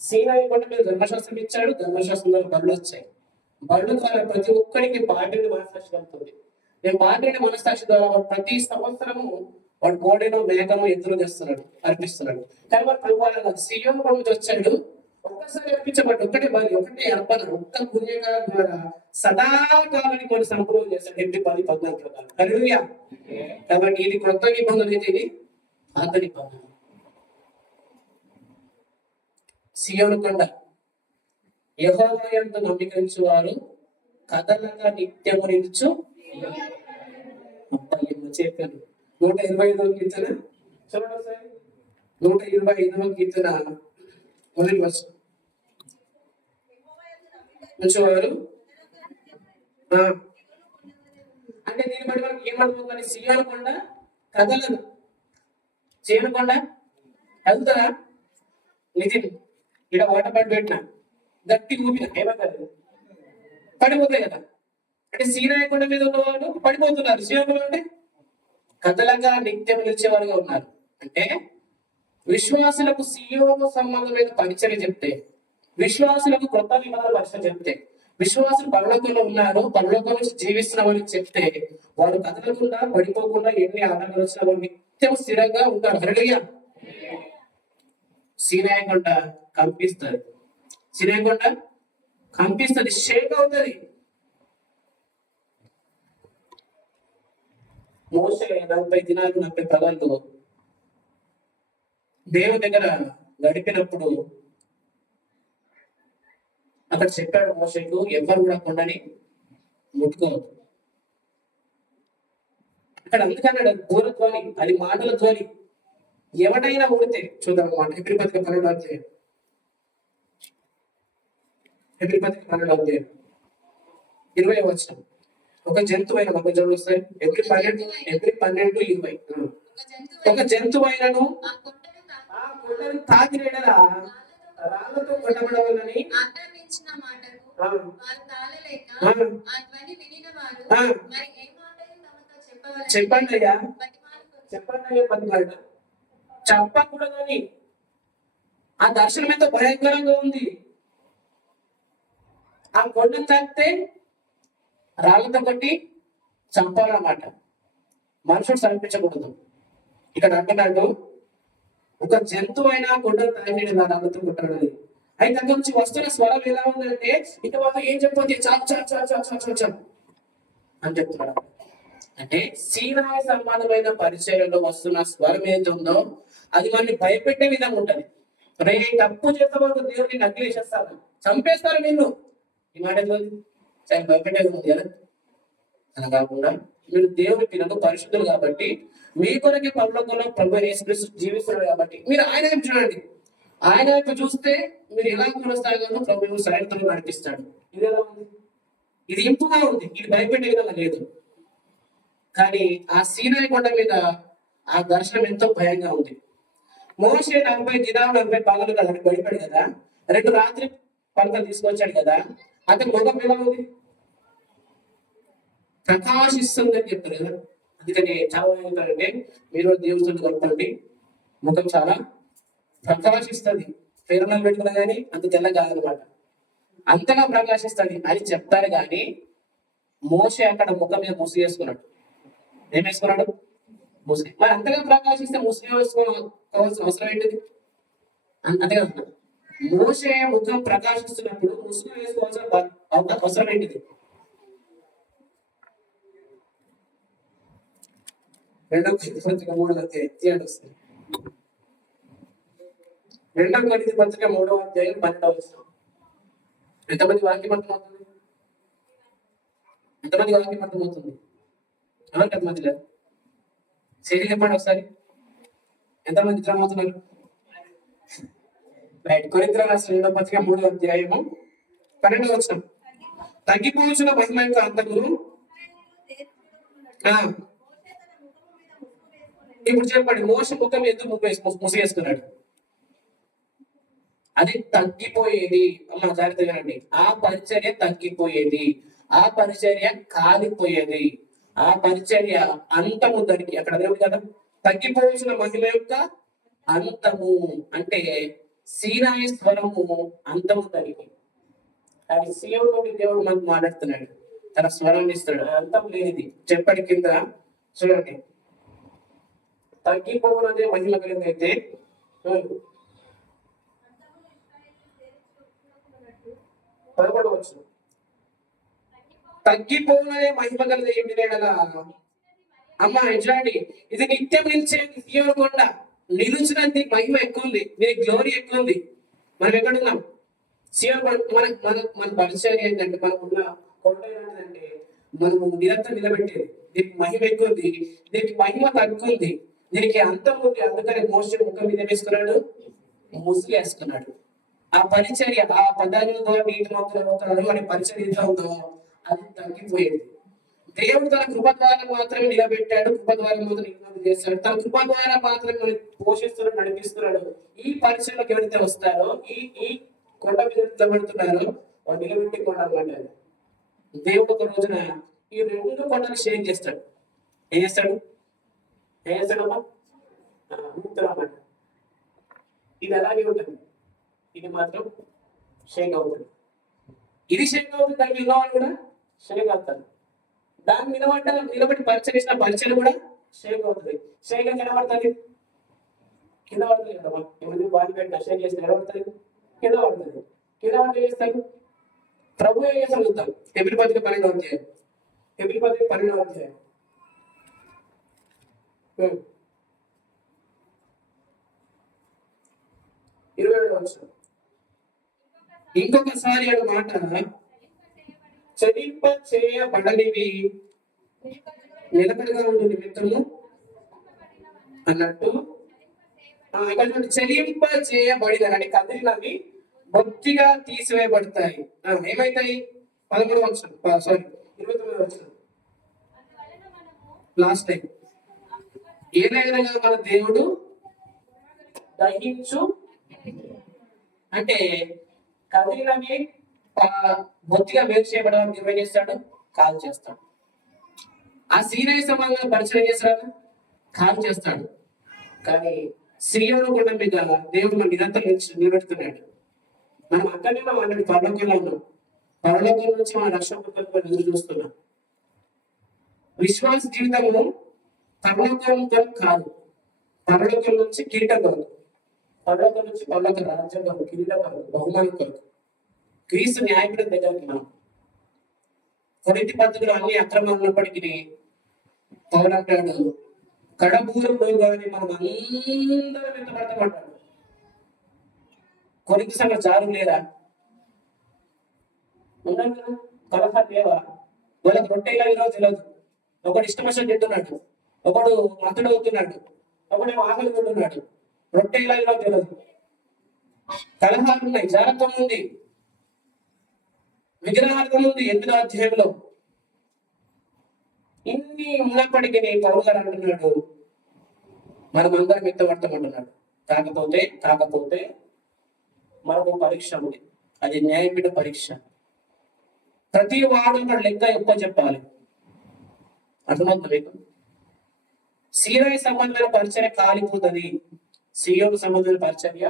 సీనాయి కొండ మీద ధర్మశాస్త్రం ఇచ్చాడు, ధర్మశాస్త్రం ద్వారా బరుడు వచ్చాయి. బరుడు ద్వారా ప్రతి ఒక్కరికి పాటిని మనస్సాక్షి కలుగుతుంది. నేను పాటిని మనస్సాక్షి ద్వారా ప్రతి సంవత్సరము వాడు కోడెను మేకము ఎదురు చేస్తున్నాడు, అర్పిస్తున్నాడు. కానీ వాడు ప్రభుత్వాలు సీఎం కొండ వచ్చాడు, ఒక్కసారి అర్పించబడ్డు, ఒకటే బలి, ఒకటే అర్పణ, ఒక్క పుణ్యకాలం ద్వారా సదాకాలానికి కొన్ని సంపూర్ణం చేస్తాడు. 10-14 ప్రకారం. హల్లెలూయా. కాబట్టి ఇది క్రొత్త నిబంధన, ఇది పాత నిబంధన. సీయోను కొండ యెహోవా యందు నమ్మికించు వారు కదలక నిత్యము నిలుచు. చెప్పాను 125వ కీర్తన చూడండి సార్. 125వ కీర్తన మొదటి వచనం. ఉంచేవారు అంటే దీన్ని బట్టి మనకి ఏమర్థమవుతుంది? సీయోను కొండ కదలదు. సీయోను కొండ కదులుతుందా? నితిన్ ఇక్కడ వాటర్ పడి పెట్టిన గట్టి ఊపిన ఏమవుతుంది? పడిపోతాయి కదా. అంటే సీనాయి కొండ మీద ఉన్నవాళ్ళు పడిపోతున్నారు. సీయోను అంటే కదలగా నిత్యం నిలిచేవారుగా ఉన్నారు. అంటే విశ్వాసులకు సీయోను సంబంధమైన పరిచయం చెప్తే, విశ్వాసులకు కొత్త నిబంధన పరిచయం చెప్తే, విశ్వాసులు పరలోకంలో ఉన్నారు, పరలోకం నుంచి జీవిస్తున్నామని చెప్తే వారు కదలకుండా పడిపోకుండా ఎన్ని ఆటంకాలు వచ్చినా వారు నిత్యం స్థిరంగా ఉంటారు. హల్లెలూయా. సీనాయి కొండ కంపిస్తుంది, సీనాయి కొండ కంపిస్తుంది, షేక్ అవుతుంది. మోషే 40 దినాలు 40 పగళ్ళు దేవుని దగ్గర గడిపినప్పుడు అక్కడ చెప్పాడు మోషేకు, ఎవరు కూడా కొండని ముట్టుకోవద్దు. అక్కడ అందుకన్నాడు దూరధ్వని, అది మాటల ధ్వని. ఎవడైనా ఊడితే చూద్దాం అన్నమాట. హెబ్రీ పత్రిక 12వ అధ్యాయం, హెబ్రీ పత్రిక 12వ అధ్యాయం 20వ వచనం. ఒక జంతువైన ఒక జంతువు వస్తాయి. హెబ్రీ 12:20. ఒక జంతువైనను ఆ కొండను తాకిన యెడల రాళ్లతో కొట్టబడవలని ఆజ్ఞాపించిన మాటకు వారు తాళలేక ఆ ధ్వని వినిన వారు మరి ఏ మాటలు తమతో చెప్పవలెను? చెప్పండి అయ్యా, బతిమాలుకొనుచు చెప్పండి అయ్యా, బతిమాలుట చెప్పకూడదని. ఆ దర్శనం ఎంతో భయంకరంగా ఉంది. ఆ కొండను తాకితే రాళ్లతో కొట్టి చంపాలన్నమాట, మనుషుడు సమర్పించకూడదు. ఇక్కడ అంటున్నాడు ఒక జంతువు అయినా కొండను తాకిన రాళ్లతో కొట్టాలని. అయితే అక్కడ నుంచి వస్తున్న స్వరం ఎలా ఉందంటే, ఇక వాళ్ళు ఏం చెప్పొద్దు, చాప్ చాప్ చాప్ చాప్ చాప్ చాప్ చాప్ అని చెప్తున్నాడు. అంటే సీనాయి సంబంధమైన పరిచయంలో వస్తున్న స్వరం ఏది ఉందో అది మనల్ని భయపెట్టే విధంగా ఉంటది. రే తప్పు చేస్తామో దేవుడిని నగ్లేసేస్తారు, చంపేస్తారు నిన్ను. ఈ మాట చాలా భయపెట్టేది ఉంది కదా. అలా కాకుండా మీరు దేవుని పిల్లలు, పరిశుద్ధులు కాబట్టి మీ కొరకి పరలోకంలో ప్రభు యేసుక్రీస్తు జీవిస్తున్నాడు కాబట్టి మీరు ఆయన వైపు చూడండి. ఆయన వైపు చూస్తే మీరు ఎలా కొనసాగానో ప్రభు సరైనతో నడిపిస్తాడు. ఇది ఎలా ఉంది? ఇది ఇంపుగా ఉంది, ఇది భయపెట్టే విధంగా లేదు. కానీ ఆ సీనాయి కొండ మీద ఆ దర్శనం ఎంతో భయంగా ఉంది. మోషే 40 దినాలు 40 పగలు కదా గడిపాడు కదా, 2 రాత్రి పలకలు తీసుకొచ్చాడు కదా, అతని ముఖం ఎలా ఉంది? ప్రకాశిస్తుంది అని చెప్తారు కదా. అందుకని చాలా ఏమంటారంటే, మీరు దేవుడితో కలుపుకోండి, ముఖం చాలా ప్రకాశిస్తుంది. ఫేరనాలు పెట్టుకున్నా కానీ అంత తెల్ల కాదనమాట, అంతగా ప్రకాశిస్తుంది అని చెప్తారు. కానీ మోషే అక్కడ ముఖం మీద ముసుగు వేసుకున్నాడు. ఏం వేసుకున్నాడు? ముసుగు. మరి అంతగా ప్రకాశిస్తే ముసుగు వేసుకోవాల్సిన అవసరం ఏంటిది? అంతే కదా. మోషే ముఖం ప్రకాశిస్తున్నప్పుడు ముసుగు వేసుకోవాల్సిన అవసరం ఏంటిది? 2 కొరింథీ పత్రిక 3 వస్తుంది. 2 కొరింథీ పత్రిక 3 ఎంతమంది వాక్యం అర్థమవుతుంది? ఎంతమంది వాక్యం అర్థమవుతుంది? ఎవరికి అర్థమవుతలేదు? సీరియల్ చెప్పండి ఒకసారి. ఎంతమంది అర్థమవుతున్నారు? రైట్. కొరింథీయులకు రాసిన 2వ పత్రిక 3 తగ్గిపోవచ్చిన మహిమ యొక్క అంతమును. ఇప్పుడు చెప్పండి, మోషే ముఖం ఎందుకు ముసిగేసుకున్నాడు? అది తగ్గిపోయేది. అమ్మ జాగ్రత్తగా వినండి. ఆ పరిచర్య తగ్గిపోయేది, ఆ పరిచర్య కాలిపోయేది, ఆ పరిచర్య అంతము దానికి అక్కడ దేవుడు కదా. తగ్గిపోవలసిన మహిమ యొక్క అంతము అంటే సీనాయి స్వరము అంతము దానికి. కానీ సీయోనుడి దేవుడు మనకు మాట్లాడుతున్నాడు, తన స్వరాన్ని ఇస్తాడు, అంతం లేనిది. చెప్పడి కింద చూడండి, తగ్గిపోవనదే మహిమ కలిగినైతే పదకొండవచ్చు. తగ్గిపోవనదే మహిమ కలిగిన ఏమి లేడలా. అమ్మ చూడండి, ఇది నిత్యం నిలిచే సీయోను కొండ. నిలిచినంత మహిమ ఎక్కువ ఉంది, దీనికి గ్లోరీ ఎక్కువ ఉంది. మనం ఎక్కడున్నాం? సీయోను మన మన మన పరిచయం ఏంటంటే, మనకున్న కొండ ఏంటంటే మనము నిరంతరం నిలబెట్టేది. దీనికి మహిమ ఎక్కువ ఉంది, దీనికి మహిమ తక్కువ ఉంది, దీనికి అంతం ఉంది. అందుకని మోషే ముఖం మీద వేసుకున్నాడు, ముసుగు వేసుకున్నాడు. ఆ పరిచర్య, ఆ పదార్థం ద్వారా నీటి మొత్తం అనే పరిచర్య ఎంత ఉందో అది తగ్గిపోయేది. దేవుడు తన కృప ద్వారా మాత్రమే నిలబెట్టాడు, కృప ద్వారా మాత్రం నిలబడి చేస్తాడు, తన కృప ద్వారా మాత్రమే పోషిస్తున్నాడు, నడిపిస్తున్నాడు. ఈ పరిచయలోకి ఎవరైతే వస్తారో, ఈ ఈ కొండ మీద నిలబెడుతున్నారో వాడు నిలబెట్టి కొండ అన్నమాట. దేవుడు ఒక రోజున ఈ 2 కొండలు షేర్ చేస్తాడు. ఏం చేస్తాడు? ఏం చేస్తాడమ్మా? అన్నమాట. ఇది అలాగే ఉంటుంది, ఇది మాత్రం షేక్ అవుతుంది. ఇది షేక్ అవుతుంది, దానికి విన్నవాళ్ళు కూడా షేక్ అవుతారు. దాన్ని నిలబడి పరిచయం చేసిన పరిచయం కూడా షేక్ అవుతుంది. షేక్ అని నిలబడుతుంది, కింద పడుతుంది కదమ్మా. ఎవరి బాడీ పెట్టిన షేక్ చేసి నిలబడుతుంది, కింద పడుతుంది. కింద పడితే చేస్తారు, ప్రభు ఏం చేస్తారు చూద్దాం. హెబ్రీ పత్రిక 12వ అధ్యాయం, హెబ్రీ పత్రిక 12వ అధ్యాయం 27వ. ఇంకొకసారి అనే మాట, చలింప చేయబడనివి నిలకడగా ఉండే నిమిత్తము అన్నట్టు ఇక్కడ చెలింప చేయబడినని కదిలినవి బొత్తిగా తీసివేయబడతాయి. ఏమైతాయి? 29వ. లాస్ట్ టైం ఏదైనా మన దేవుడు దహించు అంటే కదిలినవి బొత్తిగా వేరు చేయబడడానికి ఏం చేస్తాడు? కాల్ చేస్తాడు. ఆ సీనాయి సమాజంలో పరిచయం చేస్తాడు, కాల్ చేస్తాడు. కానీ సీయోను కొండ మీద దేవుడు మన నిరంతరం నిలబెడుతున్నాడు. మనం అక్కడనే మనం పరలోకంలో ఉన్నాం, పరలోకం నుంచి మన రక్షణ ఎదురు చూస్తున్నాం. విశ్వాస జీవితము పరలోకం కొరకు కాదు, పరలోకం నుంచి కిరీటం కొరకు, పరలోకం నుంచి పరలోక రాజ్యం కొరకు, కిరీటం కొరకు, బహుమానం కొరకు. క్రీస్తు న్యాయపీఠం దగ్గరికి మనం కొరింథీ పత్రికలో అన్ని అక్రమాలు ఉన్నప్పటికీ పౌలు అంటాడు, కడబూరం పోగానే మనం అందరం ఎంత పడతామంటాడు. కొరింథీ సంఘం జారు లేదా? ఉన్నాడు కదా, కలహాలు లేవా? వాళ్ళకి రొట్టెలా ఈరోజు తెలియదు. ఒకడు ఇష్టం వచ్చిన తింటున్నాడు, ఒకడు మతడు అవుతున్నాడు, ఒకడేమో ఆకలి తింటున్నాడు. రొట్టెలా ఈరోజు తెలియదు. కలహాలు ఉన్నాయి, జాగ్రత్త ఉంది. విగ్రహార్థం ఉంది 8వ అధ్యాయంలో. ఇన్ని ఉన్నప్పటికీ పౌలు గారు అంటున్నాడు మనం అందరం ఎత్తబడతామంటున్నాడు. కాకపోతే మనకు పరీక్ష ఉంది. అది న్యాయపీఠ పరీక్ష. ప్రతి వాడు అక్కడ లెక్క ఎక్కువ చెప్పాలి. అర్థమవుతుంది మీకు? సీనాయి సంబంధమైన పరిచర్య కాలిపోతుంది, సియోను సంబంధమైన పరిచర్య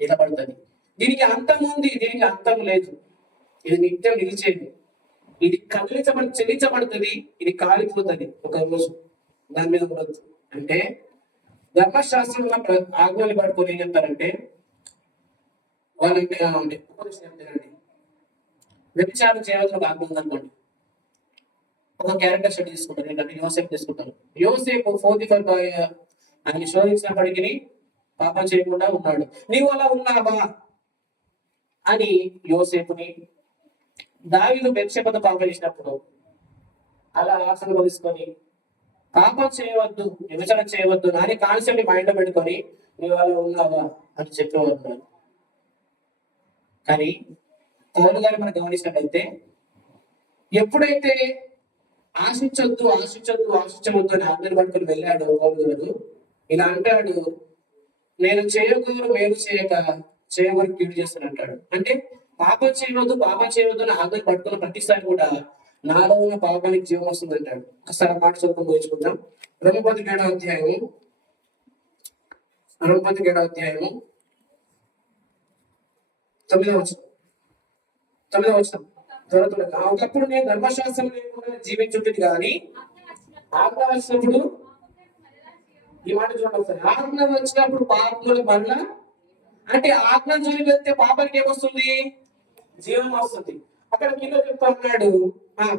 నిలబడుతుంది. దీనికి అంతం ఉంది, దీనికి అంతం లేదు. ఇది నిత్యం నిలిచేది. ఇది చెల్లించబడుతుంది, ఇది కాలిపోతుంది ఒక రోజు. దాని మీద ఉండదు. అంటే ధర్మశాస్త్రంలో ఆజ్ఞలు పడుకొని ఏం చెప్తారంటే వాళ్ళంటే వ్యభిచారం చేయవలసిన ఒక ఆజ్ఞ ఉందనుకోండి. ఒక క్యారెక్టర్ స్టడీ తీసుకుంటారు. ఏంటంటే యోసేపు తీసుకుంటారు. యోసేపు పోతీఫర్ ఆయన శోధించినప్పటికీ పాపం చేయకుండా ఉన్నాడు. నీవు అలా ఉన్నావా అని యోసేపుని దావీదు బెత్షెబతో పాపం చేసినప్పుడు అలా ఆసన తీసుకొని పాపం చేయవద్దు, విభజన చేయవద్దు నాని కాన్సెప్ట్ మైండ్ లో పెట్టుకొని నీవు అలా ఉన్నావా అని చెప్పేవారు. కానీ పౌలు గారు మనం గమనించినట్లయితే ఎప్పుడైతే ఆశించొద్దు అని అందరి పట్టుకుని వెళ్ళాడు పౌలు గారు, ఇలా అంటాడు, నేను చేయగోరు మేలు చేయగోరు కీడు చేస్తాను అంటాడు. అంటే పాపం చేయవద్దు అని ఆజ్ఞలు పట్టుకున్న ప్రతిసారి కూడా నాలో ఉన్న పాపానికి జీవం వస్తుంది అంటాడు. ఒకసారి మాట చదువుకొని పోయించుకుందాం. రోమా 17వ అధ్యాయము 9వ వచనం. త్వరగా ఒకప్పుడు నేను ధర్మశాస్త్రం లేకుండా జీవించుంటుంది కానీ ఆజ్ఞ వచ్చినప్పుడు, ఈ మాట చూడండి ఒకసారి, ఆజ్ఞ వచ్చినప్పుడు పాపములు మరలా, అంటే ఆజ్ఞ జోలి వెళ్తే పాపానికి ఏమొస్తుంది? జీవం వస్తుంది. అక్కడ కింద చెప్తా ఉన్నాడు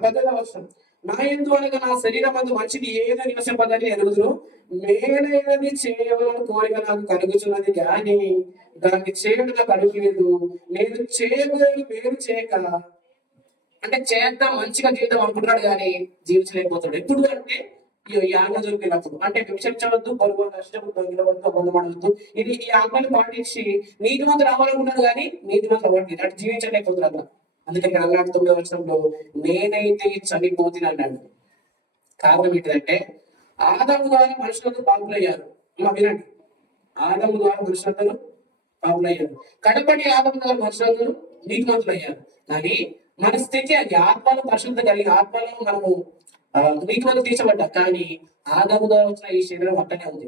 10వ వచనం, నా యందు అనగా నా శరీరం అందు మంచిది ఏదో నివసింపదని ఎరుగుదును, మేలైనది చేయవలని కోరిక నాకు కలుగుతున్నది కానీ దాన్ని చేయడం నాకు అడుగులేదు. నేను చేయగలను మేలు చేయక, అంటే చేద్దాం మంచిగా జీవితం అనుకుంటున్నాడు కానీ జీవించలేకపోతాడు. ఎప్పుడు అంటే ఈ ఆజ్ఞ దొరికినప్పుడు. అంటే విమర్శించవద్దు, పొరుగుడు నష్టవద్దు, దొంగిలవద్దు, పొందమడవద్దు. ఈ ఆజ్ఞలు పాటించి నీతి మంత్రం రావాలనుకున్నాడు కానీ నీతి మంత్రం అవ్వట్లేదు, అంటే జీవించలేకపోతున్నాడు. అందుకని ఇక్కడ అన్నాడు 9వ వచనంలో, నేనైతే చనిపోతుంది అన్నాడు. కారణం ఏంటంటే ఆదాము ద్వారా మనుషులందరూ పాపులయ్యారు. ఇలా వినండి, ఆదాము ద్వారా మనుషులందరూ పాపులయ్యారు. కడపటి ఆదాము ద్వారా మనుషులందరూ నీతిమంతులు అయ్యారు. కానీ మన స్థితి అది, ఆత్మలో పరిశుద్ధ కలిగి ఆత్మలో మనము నీతిమంతులు తీర్చబడ్డా, కానీ ఆదాము ద్వారా వచ్చిన ఈ శరీరం అట్టనే ఉంది.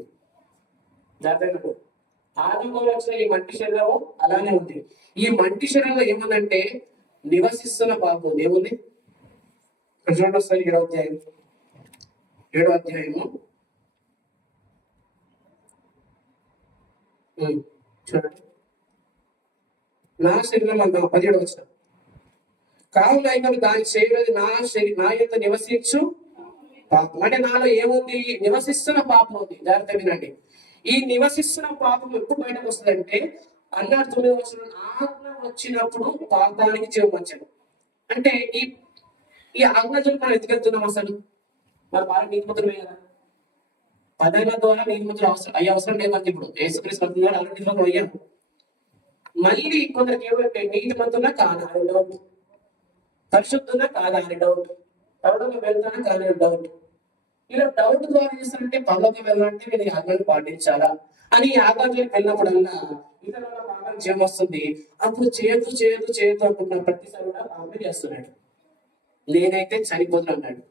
ఆదాము ద్వారా వచ్చిన ఈ మట్టి శరీరం అలానే ఉంది. ఈ మట్టి శరీరంలో ఏముందంటే నివసిస్తున్న పాపం ఏముంది? చూడండి ఒకసారి 7వ అధ్యాయము చూడండి. నా శరీరం అంతా 17వ వచనం, కావున ఇక దాన్ని చేయలేదు నా యొక్క నివసించు పాపం. అంటే నాలో ఏముంది? నివసిస్తున్న పాపం ఉంది. జాగ్రత్త వినండి, ఈ నివసిస్తున్న పాపం ఎప్పుడు బయటకు వస్తుందంటే అన్నాడు 9వ వచనం, ఆజ్ఞ వచ్చినప్పుడు పాపానికి జీవం వచ్చాడు. అంటే ఈ ఆజ్ఞలు మనం ఎత్తుకెళ్తున్నాం అసలు. మన బాగా నీతిమంతులమే కదా, పదైన ద్వారా నీతిమంతులు అవసరం లేదు మనకి. ఇప్పుడు యేసుక్రీస్తు అంటున్నాడు అలా నీతిమంతులు అయ్యాము. మళ్ళీ కొందరికి ఏమంటే నీతిమంతున్నా కాదా అని డౌట్, పరిశుద్ధున్నా కాదా అని డౌట్, పరలోకి వెళ్తానా కాదా అని డౌట్. ఇలా డౌట్ ద్వారా చేస్తానంటే పరలోకి వెళ్ళాలంటే నేను ఈ ఆజ్ఞలు పాటించాలా అని ఆజ్ఞలకు వెళ్ళినప్పుడల్లా ఇతరుల పాపం జీవం వస్తుంది. అప్పుడు చేయొద్దు అనుకున్న ప్రతిసారి కూడా పాపం చేస్తున్నాడు. నేనైతే చనిపోతున్నా అన్నాడు.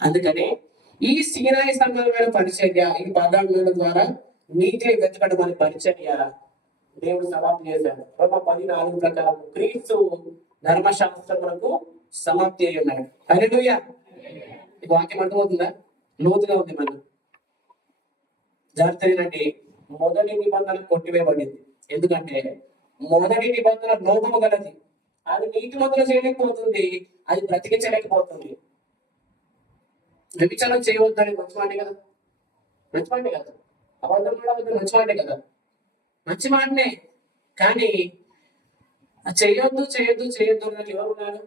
అందుకని ఈ సీనాయి సంబంధమైన పరిచర్య, ఈ 14 ద్వారా నీతిని వెతకడం అనే పరిచర్య దేవుడు సమాప్తి చేశాడు. రోమా 10:4 ప్రకారం క్రీస్తు ధర్మశాస్త్రములకు సమాప్తి అయి ఉన్నాడు. హల్లెలూయా. ఈ వాక్యం అర్థమవుతుందా? లోతుగా ఉంది. మనం జాగ్రత్త వినండి, మొదటి నిబంధన కొట్టివేయబడింది. ఎందుకంటే మొదటి నిబంధన లోపము గలది, అది నీతిమంతులు చేయలేకపోతుంది, అది బ్రతికించలేకపోతుంది. వ్యభిచారం చేయవద్దని మంచివాడే కదా, అబద్ధం కూడా మంచివాడే కదా, మంచి మాటనే. కానీ చేయొద్దు అని ఎవరున్నారు?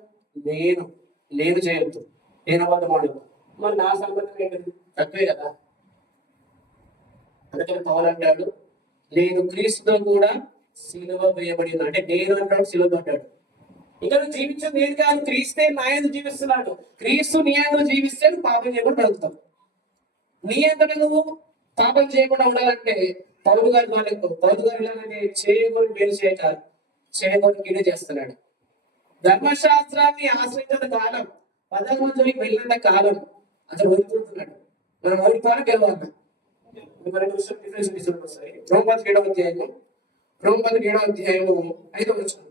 నేను చేయొద్దు, నేను అబద్ధం ఆడదు. మరి నా సంబంధం ఏంటది? తక్కువే కదా. అందుకని పౌలు అంటాడు, నేను క్రీస్తుతో కూడా సిలువ వేయబడి ఉన్నా. అంటే నేను అంటాడు, సిలువ అంటాడు. ఇంకా నువ్వు జీవించేది నేను కాదు, క్రీస్తే నా యందు జీవిస్తున్నాడు. క్రీస్తు నీ యందు జీవిస్తే నువ్వు పాపం చేయకుండా బ్రతుకుతావు. నీ అంతటా నువ్వు పాపం చేయకుండా ఉండాలంటే పౌరు గారు ఇలాగంటే చేయకూడదు మేలు చేయక చేయకూడదు కీడు చేస్తున్నాడు. ధర్మశాస్త్రాన్ని ఆశ్రయించిన కాలం, 11 వెళ్ళిన కాలం అతను ఓడిపోతున్నాడు. మనం ఓడిపోవాలి గెలవాలి. రోమపతి 7వ అధ్యాయము 5వ వచనం.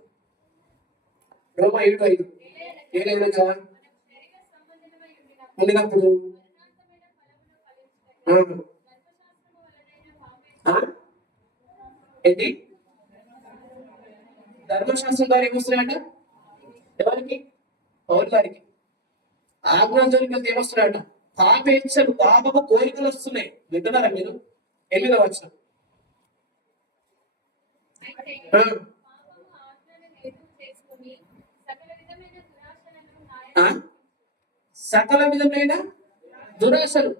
రోమ 7:5. ఏలైనగా ఉండినప్పుడు ఏంటి ధర్మశాస్త్రం ద్వారా ఏమొస్తున్నాయంట? ఎవరికి? పౌరు గారికి. ఆజ్ఞాంజలికి వెళ్తే ఏమొస్తున్నాయంట? పాపేచ్ఛలు, పాపపు కోరికలు వస్తున్నాయి. వింటున్నారా మీరు? 8వ వచనం. అయితే ఆ, పాపము ఆజ్ఞను హేతువు చేసుకొని సకల విధమైన దురాశలను ఆ, సకల విధమైన దురాశలు.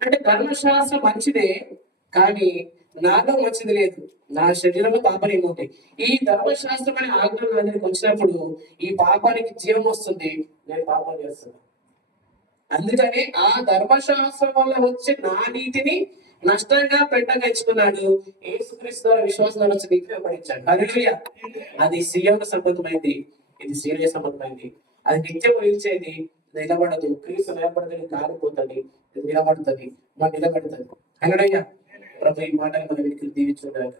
అంటే ధర్మశాస్త్రం మంచిదే, కానీ నాలో మంచిది లేదు. నా శరీరంలో పాపాలు ఏముంటాయి. ఈ ధర్మశాస్త్రం అనే ఆజ్ఞ నా దగ్గరికి వచ్చినప్పుడు ఈ పాపానికి జీవం వస్తుంది, నేను పాపం చేస్తున్నాను. అందుకని ఆ ధర్మశాస్త్రం వల్ల వచ్చే నా నీతిని నష్టంగా పెట్టగలుచుకున్నాడు. యేసుక్రీస్తు ద్వారా విశ్వాసం ద్వారా వచ్చి నీతిని వెంబడించాడు. హల్లెలూయా. అది సీయోను సంబంధమైంది, ఇది సీరియస్ సంబంధమైంది. అది నిత్యం నిలిచేది, నిలబడదు. క్రీస్తు నిలబడుతుంది, కాలిపోతుంది. ఇది నిలబడుతుంది, నిలబడుతుంది. హల్లెలూయా. ప్రభు ఈ మాటలు మన వెనుకలు దీవించుగాక.